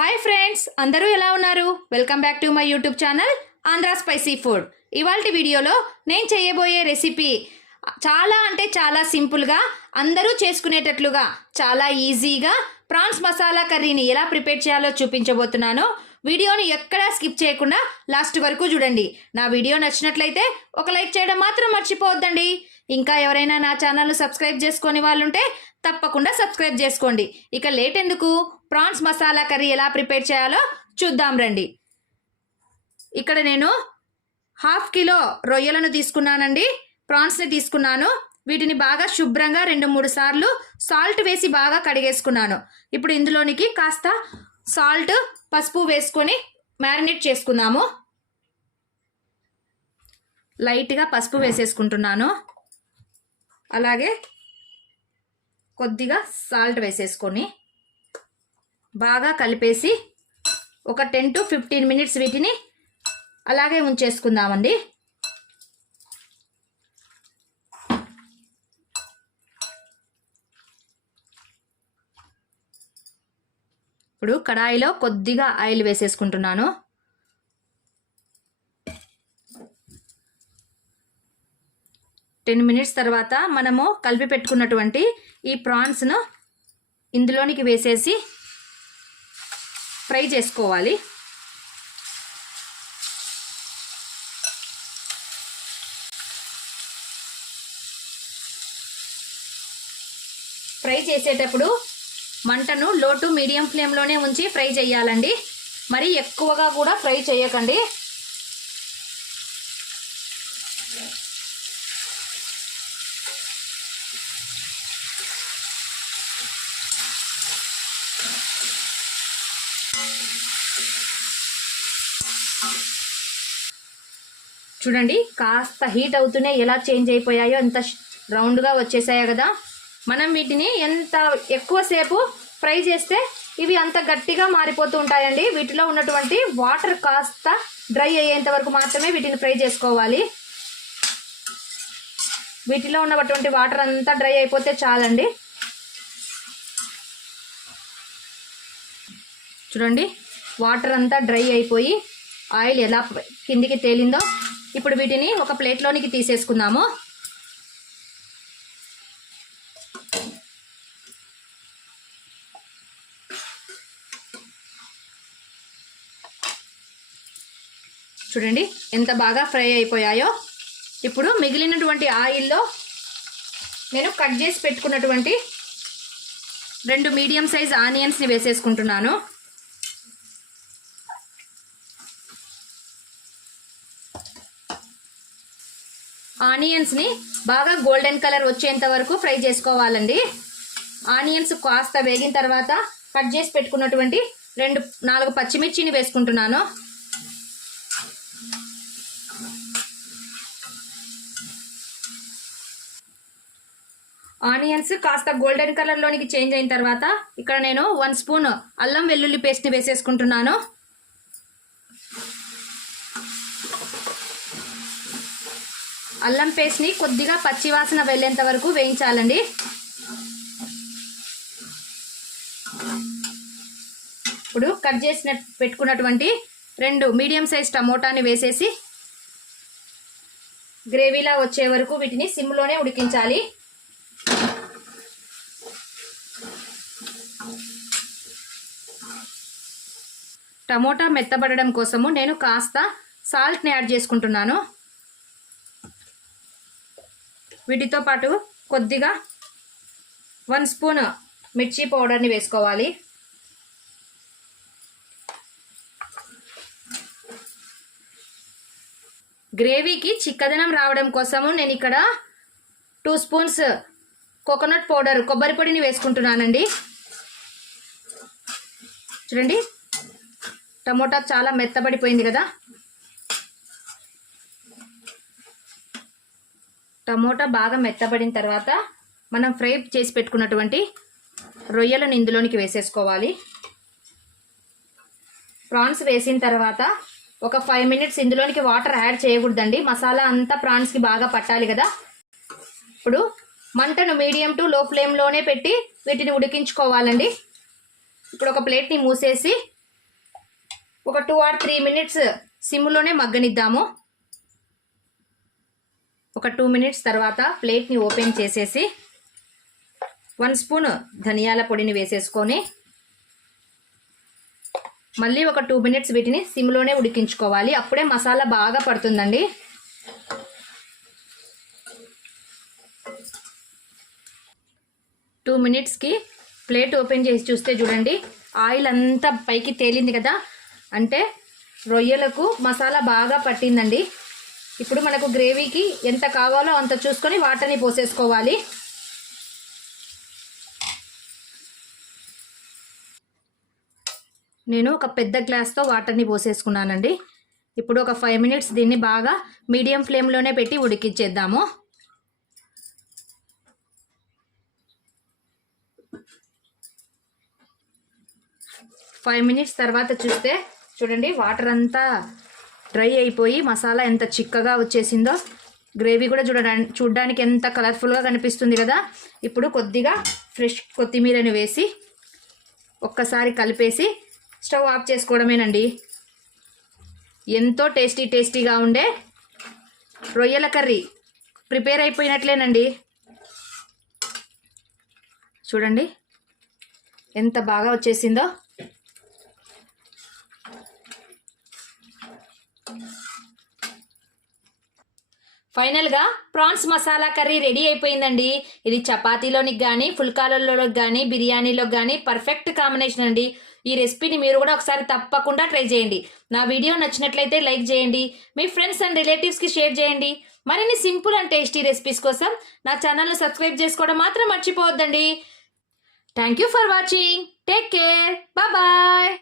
Hi friends, అందరూ ఎలా ఉన్నారు? Welcome back to my YouTube channel Andhra spicy food. ఇవాల్టి వీడియోలో నేను చేయబోయే రెసిపీ చాలా అంటే చాలా సింపుల్గా అందరూ చేసుకునేటట్లుగా చాలా ఈజీగా ప్రాన్స్ మసాలా కర్రీని ఎలా ప్రిపేర్ చేయాలో చూపించబోతున్నాను. వీడియోని ఎక్కడా స్కిప్ చేయకుండా లాస్ట్ వరకు చూడండి. నా వీడియో నచ్చినట్లయితే ఒక లైక్ చేయడం మాత్రం మర్చిపోవద్దండి. ఇంకా ఎవరైనా నా ఛానల్ను సబ్స్క్రైబ్ చేసుకొని వాళ్ళు ఉంటే తప్పకుండా సబ్స్క్రైబ్ చేసుకోండి. ఇక లేట్ ఎందుకు, ప్రాన్స్ మసాలా కర్రీ ఎలా ప్రిపేర్ చేయాలో చూద్దాం రండి. ఇక్కడ నేను 1/2 కిలో రొయ్యలను తీసుకున్నానండి, ప్రాన్స్ని తీసుకున్నాను. వీటిని బాగా శుభ్రంగా 2-3 సార్లు సాల్ట్ వేసి బాగా కడిగేసుకున్నాను. ఇప్పుడు ఇందులోనికి కాస్త సాల్ట్, పసుపు వేసుకొని మ్యారినేట్ చేసుకుందాము. లైట్గా పసుపు వేసేసుకుంటున్నాను, అలాగే కొద్దిగా సాల్ట్ వేసేసుకొని బాగా కలిపేసి ఒక 10 to 15 మినిట్స్ వీటిని అలాగే ఉంచేసుకుందామండి. ఇప్పుడు కడాయిలో కొద్దిగా ఆయిల్ వేసేసుకుంటున్నాను. మినిట్స్ తర్వాత మనము కలిపి పెట్టుకున్నటువంటి ఈ ప్రాన్స్ను ఇందులోనికి వేసేసి ఫ్రై చేసుకోవాలి. ఫ్రై చేసేటప్పుడు మంటను లో టు మీడియం ఫ్లేమ్లోనే ఉంచి ఫ్రై చేయాలండి. మరి ఎక్కువగా కూడా ఫ్రై చేయకండి. చూడండి, కాస్త హీట్ అవుతూనే ఎలా చేంజ్ అయిపోయాయో, ఎంత రౌండ్గా వచ్చేసాయో కదా. మనం వీటిని ఎంత ఎక్కువసేపు ఫ్రై చేస్తే ఇవి అంత గట్టిగా మారిపోతూ ఉంటాయండి. వీటిలో ఉన్నటువంటి వాటర్ కాస్త డ్రై అయ్యేంత వరకు మాత్రమే వీటిని ఫ్రై చేసుకోవాలి. వీటిలో ఉన్నటువంటి వాటర్ అంతా డ్రై అయిపోతే చాలండి. చూడండి, వాటర్ అంతా డ్రై అయిపోయి ఆయిల్ ఎలా కిందికి తేలిందో. ఇప్పుడు వీటిని ఒక ప్లేట్లోనికి తీసేసుకుందాము. చూడండి ఎంత బాగా ఫ్రై అయిపోయాయో. ఇప్పుడు మిగిలినటువంటి ఆయిల్లో నేను కట్ చేసి పెట్టుకున్నటువంటి 2 మీడియం సైజ్ ఆనియన్స్ని వేసేసుకుంటున్నాను. ఆనియన్స్ని బాగా గోల్డెన్ కలర్ వచ్చేంత వరకు ఫ్రై చేసుకోవాలండి. ఆనియన్స్ కాస్త వేగిన తర్వాత కట్ చేసి పెట్టుకున్నటువంటి 4 పచ్చిమిర్చిని వేసుకుంటున్నాను. ఆనియన్స్ కాస్త గోల్డెన్ కలర్లోనికి చేంజ్ అయిన తర్వాత ఇక్కడ నేను 1 స్పూన్ అల్లం వెల్లుల్లి పేస్ట్ని వేసేసుకుంటున్నాను. అల్లం పేస్ట్ని కొద్దిగా పచ్చివాసన వెళ్ళేంత వరకు వేయించాలండి. ఇప్పుడు కట్ చేసిన పెట్టుకున్నటువంటి 2 మీడియం సైజ్ టమోటాని వేసేసి గ్రేవీలా వచ్చే వరకు వీటిని సిమ్లోనే ఉడికించాలి. టమోటా మెత్తబడడం కోసము నేను కాస్త సాల్ట్ని యాడ్ చేసుకుంటున్నాను. వీటితో పాటు కొద్దిగా 1 స్పూన్ మిర్చి పౌడర్ని వేసుకోవాలి. గ్రేవీకి చిక్కదనం రావడం కోసము నేను ఇక్కడ 2 స్పూన్స్ కోకోనట్ పౌడర్, కొబ్బరి పొడిని వేసుకుంటున్నానండి. చూడండి, టమోటా చాలా మెత్తబడిపోయింది కదా. టమోటా బాగా మెత్తబడిన తర్వాత మనం ఫ్రై చేసి పెట్టుకున్నటువంటి రొయ్యలను ఇందులోనికి వేసేసుకోవాలి. ప్రాన్స్ వేసిన తర్వాత ఒక 5 మినిట్స్ ఇందులోనికి వాటర్ యాడ్ చేయకూడదండి. మసాలా అంతా ప్రాన్స్కి బాగా పట్టాలి కదా. ఇప్పుడు మంటను మీడియం టు లో ఫ్లేమ్లోనే పెట్టి వీటిని ఉడికించుకోవాలండి. ఇప్పుడు ఒక ప్లేట్ని మూసేసి ఒక 2 or 3 మినిట్స్ సిమ్లోనే మగ్గనిద్దాము. ఒక 2 మినిట్స్ తర్వాత ప్లేట్ని ఓపెన్ చేసేసి 1 స్పూన్ ధనియాల పొడిని వేసేసుకొని మళ్ళీ ఒక 2 మినిట్స్ వీటిని సిమ్లోనే ఉడికించుకోవాలి. అప్పుడే మసాలా బాగా పడుతుందండి. టూ మినిట్స్కి ప్లేట్ ఓపెన్ చేసి చూస్తే చూడండి ఆయిల్ అంతా పైకి తేలింది కదా, అంటే రొయ్యలకు మసాలా బాగా పట్టిందండి. ఇప్పుడు మనకు గ్రేవీకి ఎంత కావాలో అంత చూసుకొని వాటర్ని పోసేసుకోవాలి. నేను ఒక పెద్ద గ్లాస్తో వాటర్ని పోసేసుకున్నానండి. ఇప్పుడు ఒక 5 మినిట్స్ దీన్ని బాగా మీడియం ఫ్లేమ్లోనే పెట్టి ఉడికించేద్దాము. ఫైవ్ మినిట్స్ తర్వాత చూస్తే చూడండి వాటర్ అంతా డ్రై అయిపోయి మసాలా ఎంత చిక్కగా వచ్చేసిందో, గ్రేవీ కూడా చూడడానికి ఎంత కలర్ఫుల్గా కనిపిస్తుంది కదా. ఇప్పుడు కొద్దిగా ఫ్రెష్ కొత్తిమీరని వేసి ఒక్కసారి కలిపేసి స్టవ్ ఆఫ్ చేసుకోవడమేనండి. ఎంతో టేస్టీగా ఉండే రొయ్యల కర్రీ ప్రిపేర్ అయిపోయినట్లేనండి. చూడండి ఎంత బాగా వచ్చేసిందో. ఫైనల్గా ప్రాన్స్ మసాలా కర్రీ రెడీ అయిపోయిందండి. ఇది చపాతీలోనికి కానీ ఫుల్కాలలోకి కానీ బిర్యానీలోకి కానీ పర్ఫెక్ట్ కాంబినేషన్ అండి. ఈ రెసిపీని మీరు కూడా ఒకసారి తప్పకుండా ట్రై చేయండి. నా వీడియో నచ్చినట్లయితే లైక్ చేయండి, మీ ఫ్రెండ్స్ అండ్ రిలేటివ్స్కి షేర్ చేయండి. మరిన్ని సింపుల్ అండ్ టేస్టీ రెసిపీస్ కోసం నా ఛానల్ను సబ్స్క్రైబ్ చేసుకోవడం మాత్రం మర్చిపోవద్దండి. Thank you for watching. Take care. Bye.